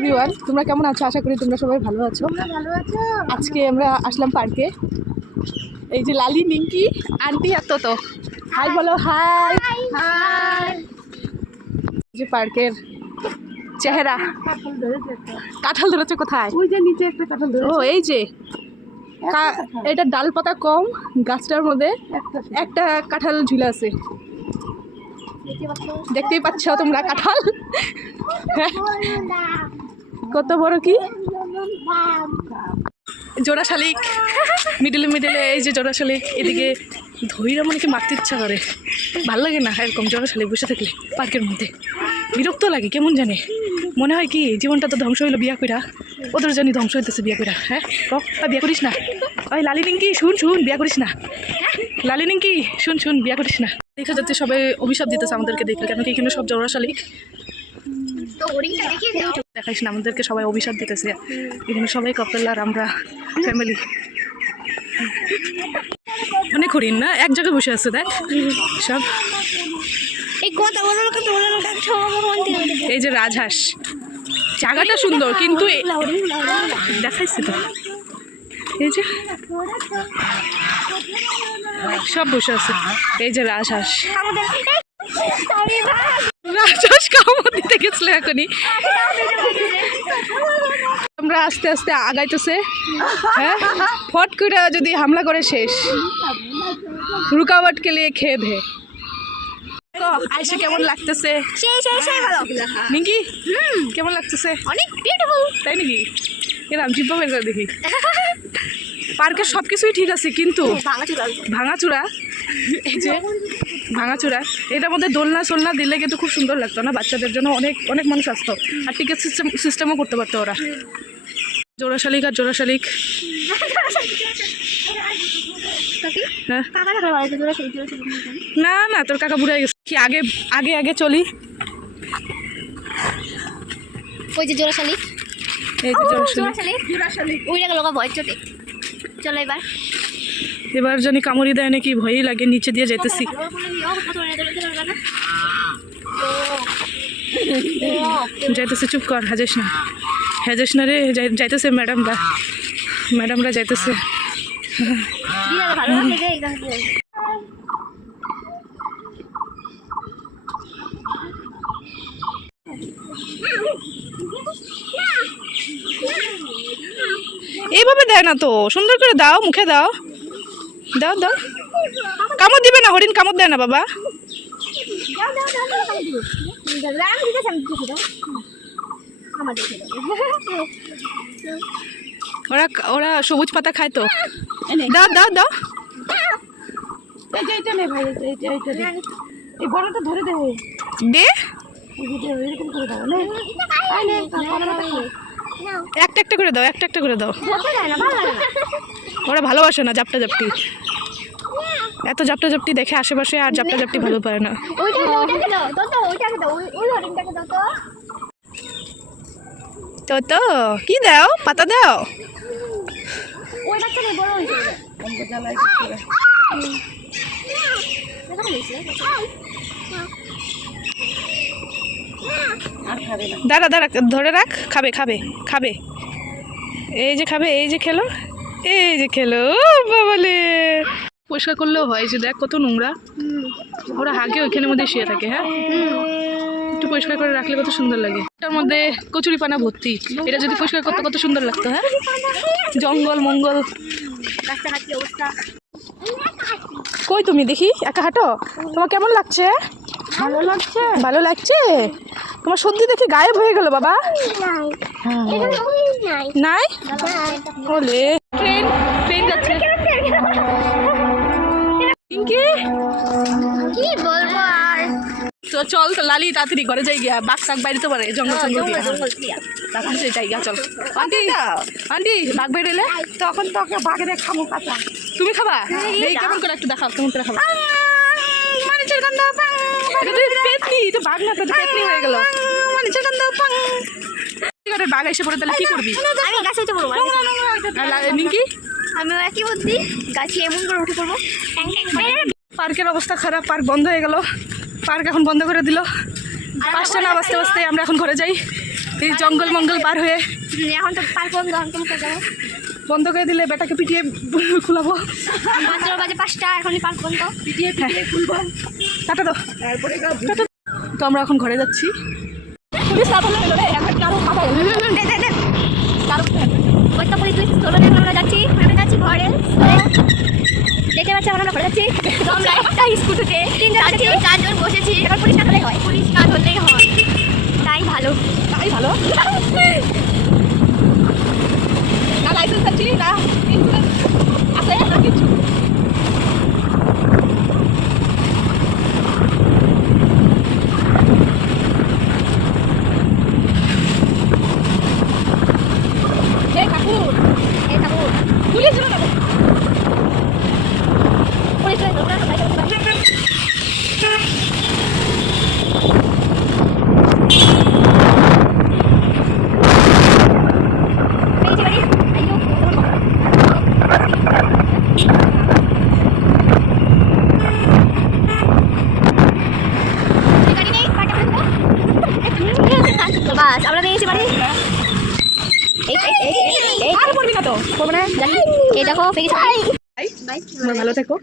Everyone, তোমরা কেমন আছো? আশা করি তোমরা সবাই ভালো আছো। আজকে আমরা আসলাম পার্কে। এই যে লালি, নিঙ্কি, আন্টি আর তো হাই বলো। High high. যে পার্কের চেহারা। কাঁঠাল ধরেছে কোথায়? ওই যে নিচে একটা কাঁঠাল ধরেছে। ও এই যে এটা ডাল পাতা কম, গাছটার মধ্যে একটা কাঁঠাল ঝুলে আছে। দেখতেই পাচ্ছ তোমরা কাঁঠাল কত বড়, কি জোড়া শালিক মিডিলে মিডিলে। এই যে জোড়া শালিক, এদিকে ধৈরা মনে কি মারতে ইচ্ছা করে। ভালো লাগে না এরকম জোড়া শালিক বসে থাকলে পার্কের মধ্যে? বিরক্ত লাগে কেমন জানে। মনে হয় কি জীবনটা তো ধ্বংস হইলো বিয়া কইরা, ওদের জানি ধ্বংস হইতেছে বিয়া কইরা। হ্যাঁ বিয়া করিস না। ওই লালি নিঙ্কি শুন শুন, বিয়া করিস না। লালি নিঙ্কি শুন শুন, বিয়া করিস না। দেখা যাচ্ছে সবাই অভিশাপ দিতেছে আমাদেরকে দেখলে, কেন কি এখানে সব জোড়া শালিক। দেখাইস না, আমাদেরকে সবাই অভিশাপ দিতেছে। এখানে সবাই কাপল আর আমরা ফ্যামিলি। অনেক হরিণ না এক জায়গায় বসে আছে, দেখ সব। এই যে রাজহাঁস, জায়গাটা সুন্দর কিন্তু দেখাইছি তো। এই যে সব বসে আছে। এই যে রাজহাঁস, রাজহাঁস কামড় দিতে গেছিল এখনই। আমরা আস্তে আস্তে আগাইতেছে। হ্যাঁ ফট করে যদি হামলা করে শেষ, রুকাওয়াট কে লিয়ে খেয়ে দে। আইসে কেমন লাগতেছে? নিকি কেমন লাগতেছে? অনেক বিউটিফুল, তাই নাকি? এরকম জিব্বা বের করে দেখি। পার্কের সব কিছুই ঠিক আছে কিন্তু ভাঙাচুরা। এই যে ভাঙাচুরা, এটার মধ্যে দোলনা সোলনা দিলে কিন্তু খুব সুন্দর লাগতো না? বাচ্চাদের জন্য অনেক অনেক মানুষ আসতো, আর টিকিট সিস্টেমও করতে পারতো ওরা। জোড়া শালিক আর জোড়া শালিক। হ্যাঁ না না, তোর কাকা বুড়াই গেছে কি। আগে আগে আগে চলি। ওই যে জোড়া শালিক, এই যে জোড়া শালিক। ওই জায়গা লোকা ভয় চোটে। চলো এবার জানি কামড়ি দেয় নাকি, ভয়ই লাগে। নিচে দিয়ে যাইতেছি। যাইতেছে, চুপ কর, হাজেস না হাজেস না রে। যাইতেছে ম্যাডামরা যাইতেছে। এইভাবে দেয় না তো, সুন্দর করে দাও, মুখে দাও। দাও দাও, কামড় দিবে না, হরিণ কামড় দেয় না বাবা। ওরা ওরা সবুজ পাতা খায় তো। দাও দাও দাও। দে একটা একটা করে দাও, একটা একটা করে দাও। ওরা ভালোবাসে না জাপটা জাপটি। এত জাপটা জাপটি দেখে আশেপাশে, আর জাপটা জাপটি ভালো পায় না। তো তো কি দাও, পাতা দাও। দাঁড়া দাঁড়া, ধরে রাখ। খাবে খাবে খাবে, এই যে খাবে, এই যে খেলো, এই যে খেলো। বাবালে পরিষ্কার করলেও হয়। যে দেখ কত নোংরা, ওরা হাগে ওইখানের মধ্যে শুয়ে থাকে। হ্যাঁ একটু পরিষ্কার করে রাখলে কত সুন্দর লাগে। এটার মধ্যে কচুরি পানা ভর্তি, এটা যদি পরিষ্কার করতে কত সুন্দর লাগতো। হ্যাঁ জঙ্গল মঙ্গল। কই তুমি দেখি একা হাঁটো, তোমার কেমন লাগছে? ভালো লাগছে, ভালো লাগছে। তোমার সর্দি দেখে গায়েব হয়ে গেল বাবা। নাই বলে ট্রেন ট্রেন যাচ্ছে। কি বলবো আর। তো চল তো লালি, তাড়াতাড়ি ঘরে যাই গিয়া। বাঘ শাক বাইরে তো পারে, জঙ্গল জঙ্গল দিয়ে। তাড়াতাড়ি যাই গিয়া, চল। আন্টি আন্টি, বাঘ বেরোলে তখন তোকে বাঘের খামো কাঁচা। তুমি খাবা? এই কেমন করে একটু দেখাও, কেমন করে খাবা? মানুষের গন্ধ, পেতনি তো বাঘ না, তো পেতনি হয়ে গেল। মানুষের গন্ধ, বাঘ এসে পড়ে তাহলে কি করবি? আমি গাছে উঠে পড়বো। নিঙ্কি আমি একই বুদ্ধি, গাছে এমন করে উঠে পড়বো। পার্কের অবস্থা খারাপ, পার্ক বন্ধ হয়ে গেল। পার্ক এখন বন্ধ করে দিল। 5টা না বাজতে বাজতে আমরা এখন ঘরে যাই। এই জঙ্গল মঙ্গল পার হয়ে এখন তো পার করবো, এখন তুমি যাবো। বন্ধ করে দিলে বেটাকে পিটিয়ে খুলাবো। মাত্র বাজে 5টা, এখনই পার করবো। খুলবো টাটা তো। তো আমরা এখন ঘরে যাচ্ছি। পুলিশ না বললে হলো রে, এখন কারো মাথা গেল। দে দে দে। কারো বইটা পরে তুই চলো, এখন আমরা যাচ্ছি ঘরে। দেখতে পাচ্ছি এখন আমরা ঘরে যাচ্ছি। তো আমরা একটা স্কুটিতে 4জন বসেছি। এবার পুলিশ না ধরলেই হয়, পুলিশ না ধরলেই হয়, তাই ভালো। তাই ভালো। না লাইসেন্স আছে না ইন্স্যুরেন্স আছে না কিছু। হে ঠাকুর, এই ঠাকুর, পুলিশ ধরে নেবো। পুলিশ ধরে তোমরা পেয়েছি বাড়ি। আইয়ো, গাড়ি নেই, পাটা করে দেবো। বাস, আমরা পেয়েছি বাড়ি। এই আর পড়বি না তো। করবো না, জানি। এই দেখো পেয়ে গেছি। তোমরা ভালো থেকো।